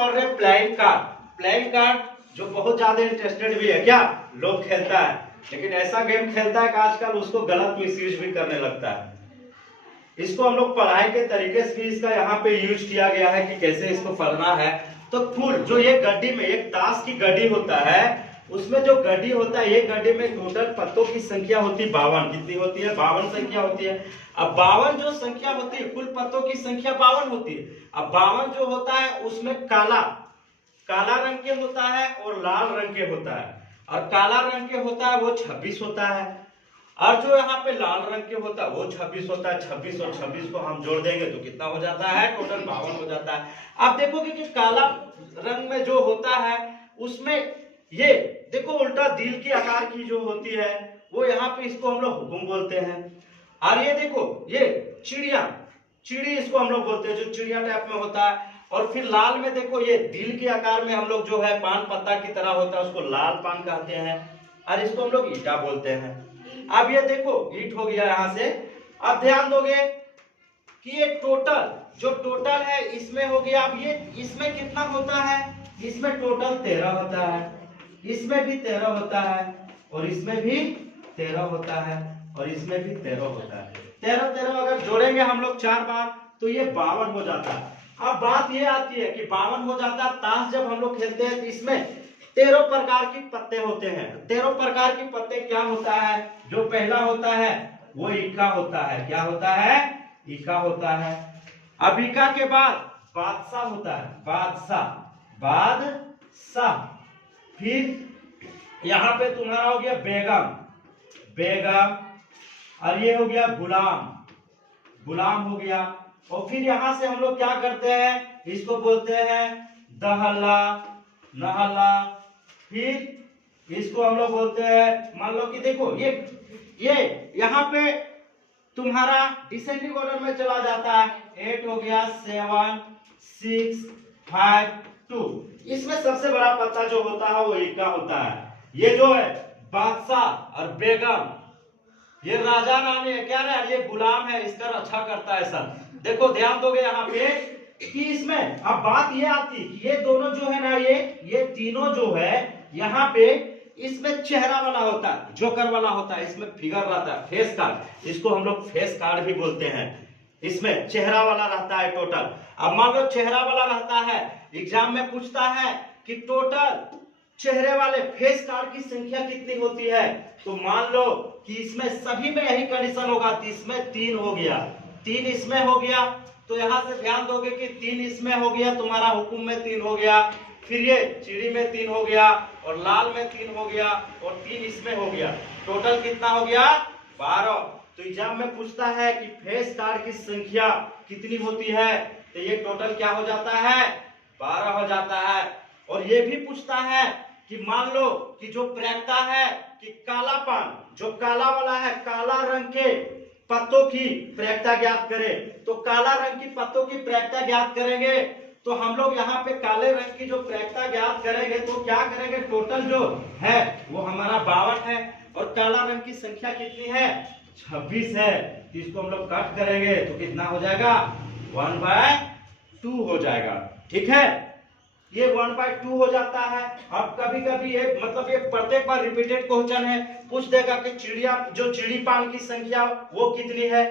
पढ़ रहे playing card. Playing card जो बहुत ज्यादा इंटरेस्टेड भी है, क्या लोग खेलता है, लेकिन ऐसा गेम खेलता है कि आजकल उसको गलत मिसयूज भी करने लगता है। इसको हम लोग पढ़ाई के तरीके से भी इसका यहाँ पे यूज किया गया है कि कैसे इसको पढ़ना है। तो फुल जो ये गड्डी में एक ताश की गड्डी होता है, उसमें जो गड्डी होता है, ये गड्डी में टोटल पत्तों की संख्या होती है 52। कितनी होती है? 52 संख्या होती है। अब 52 जो संख्या होती है, कुल पत्तों की संख्या 52 होती है। अब 52 जो होता है उसमें काला रंग के होता है और लाल रंग के होता है। और काला रंग के होता है वो 26 होता है, और जो यहाँ पे लाल रंग के होता है वो 26 होता है। 26 और 26 को हम जोड़ देंगे तो कितना हो जाता है? टोटल 52 हो जाता है। आप देखोगे कि काला रंग में जो होता है उसमें ये देखो उल्टा दिल के आकार की जो होती है वो यहाँ पे इसको हम लोग हुकुम बोलते हैं। और ये देखो ये चिड़ी इसको हम लोग बोलते हैं, जो चिड़िया टाइप में होता है। और फिर लाल में देखो ये दिल के आकार में हम लोग जो है पान पत्ता की तरह होता है, उसको लाल पान कहते हैं, और इसको हम लोग ईटा बोलते हैं। अब ये देखो ईट हो गया यहाँ से। अब ध्यान दोगे कि ये टोटल है इसमें हो गया। अब ये इसमें कितना होता है? इसमें टोटल 13 होता है, इसमें भी 13 होता है, और इसमें भी 13 होता है, और इसमें भी 13 होता है। 13 अगर जोड़ेंगे हम लोग 4 बार तो ये 52 हो जाता है। अब बात ये आती है कि 52 हो जाता है। ताश जब हम लोग खेलते हैं तो इसमें 13 प्रकार के पत्ते होते हैं। 13 प्रकार के पत्ते क्या होता है? जो पहला होता है वो इक्का होता है। क्या होता है? इक्का होता है। अब इक्का के बाद बादशाह होता है, बादशाह। फिर यहाँ पे तुम्हारा हो गया बेगम, और ये हो गया गुलाम हो गया। और फिर यहाँ से हम लोग क्या करते हैं? इसको बोलते हैं नहला। फिर इसको हम लोग बोलते हैं, मान लो कि देखो ये यहाँ पे तुम्हारा डिसेंडिंग ऑर्डर में चला जाता है। 8 हो गया, 7 6 5 2। इसमें सबसे बड़ा पत्ता जो होता है वो इक्का होता है। ये जो है बादशाह और बेगम, ये राजा रानी है, क्या है? ये गुलाम है, इसका रक्षा करता है सर। देखो ध्यान दोगे यहाँ पे कि इसमें अब बात ये आती कि ये दोनों जो है ना, ये तीनों जो है यहाँ पे इसमें चेहरा वाला होता है, जोकर वाला होता है, इसमें फिगर रहता है, फेस कार्ड। इसको हम लोग फेस कार्ड भी बोलते हैं। इसमें चेहरा वाला रहता है टोटल। अब मान लो चेहरा वाला रहता है, एग्जाम में पूछता है कि टोटल चेहरे वाले फेस कार्ड की संख्या कितनी होती है, तो मान लो कि इसमें सभी में यही कंडीशन होगा। इसमें 3 हो गया, 3 इसमें हो गया, तो यहां से ध्यान दोगे कि 3 इसमें हो गया, तुम्हारा हुकुम में 3 हो गया, फिर ये चिड़ी में 3 हो गया, और लाल में 3 हो गया, और 3 इसमें हो गया। टोटल कितना हो गया? 12। तो एग्जाम में पूछता है कि फेस कार्ड की संख्या कितनी होती है, तो ये टोटल क्या हो जाता है? 12 हो जाता है। और ये भी पूछता है कि मान लो कि जो प्रैक्टा है कि काला पान, जो काला वाला है, काला रंग के पत्तों की प्रैक्टा ज्ञात करें। तो काला रंग की पत्तों की प्रैक्टा ज्ञात करेंगे तो हम लोग यहाँ पे काले रंग की जो प्रैक्टा ज्ञात करेंगे तो क्या करेंगे? टोटल जो है वो हमारा 52 है, और काला रंग की संख्या कितनी है? 26 है। इसको हम लोग कट करेंगे तो कितना हो जाएगा? 1/2 हो जाएगा। ठीक है, ये 1/2 हो जाता है। अब कभी कभी ये मतलब ये प्रत्येक बार रिपीटेड क्वेश्चन है, पूछ देगा कि चिड़ी पान की संख्या वो कितनी है,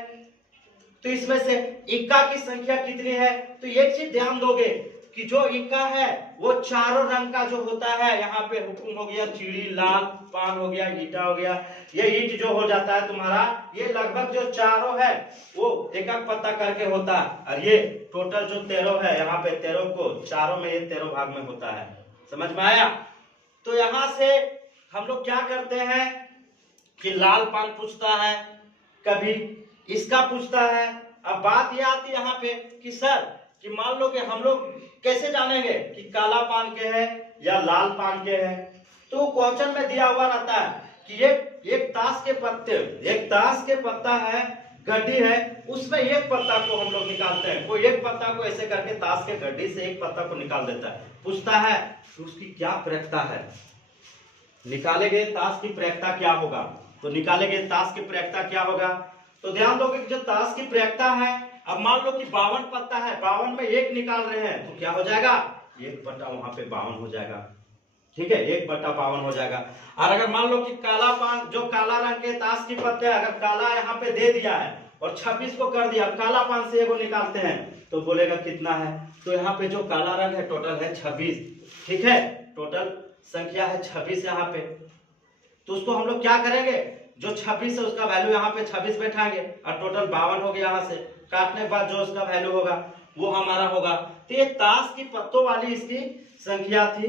तो इसमें से इक्का की संख्या कितनी है। तो एक चीज ध्यान दोगे कि जो इक्का है वो चारों रंग का जो होता है, यहाँ पे हुकुम हो गया, चिड़ी, लाल पान हो गया, ईटा हो गया। ये ईट जो हो जाता है तुम्हारा, ये लगभग जो चारों है वो एक एक पत्ता करके होता है, और ये टोटल जो 13 है, यहाँ पे 13 को चारों में ये 13 भाग में होता है। समझ में आया? तो यहाँ से हम लोग क्या करते हैं कि लाल पान पूछता है, कभी इसका पूछता है। अब बात ये आती है यहाँ पे कि सर कि मान लो कि हम लोग कैसे जानेंगे कि काला पान के है या लाल पान के है। तो क्वेश्चन में दिया हुआ रहता है कि एक ताश के पत्ता है, गड्डी है, उसमें एक पत्ता को हम लोग निकालते हैं। कोई एक पत्ता को ऐसे करके ताश के गड्डी से एक पत्ता को निकाल देता है, पूछता है तो उसकी क्या प्रैक्टा है। निकालेंगे ताश की प्रैक्टा क्या होगा, तो निकालेंगे ताश की प्रैक्टा क्या होगा। तो ध्यान दोगे कि जो ताश की प्रैक्टा है, अब मान लो कि 52 पत्ता है, 52 में एक निकाल रहे हैं तो क्या हो जाएगा? 1 बटा वहां पे 52 हो जाएगा। ठीक है, 1 बटा 52 हो जाएगा। और अगर मान लो कि काला पान, जो काला रंग के ताश की पत्ते, अगर काला यहाँ पे दे दिया है और 26 को कर दिया, काला पान से एगो निकालते हैं तो बोलेगा कितना है। तो यहाँ पे जो काला रंग है टोटल है 26। ठीक है, टोटल संख्या है 26 यहाँ पे। तो उसको हम लोग क्या करेंगे, जो 26 है उसका वैल्यू यहाँ पे 26 बैठाएंगे और टोटल 52 हो गया। यहाँ से काटने के बाद जो उसका वैल्यू होगा वो हमारा होगा। तो ये ताश की पत्तों वाली इसकी संख्या थी।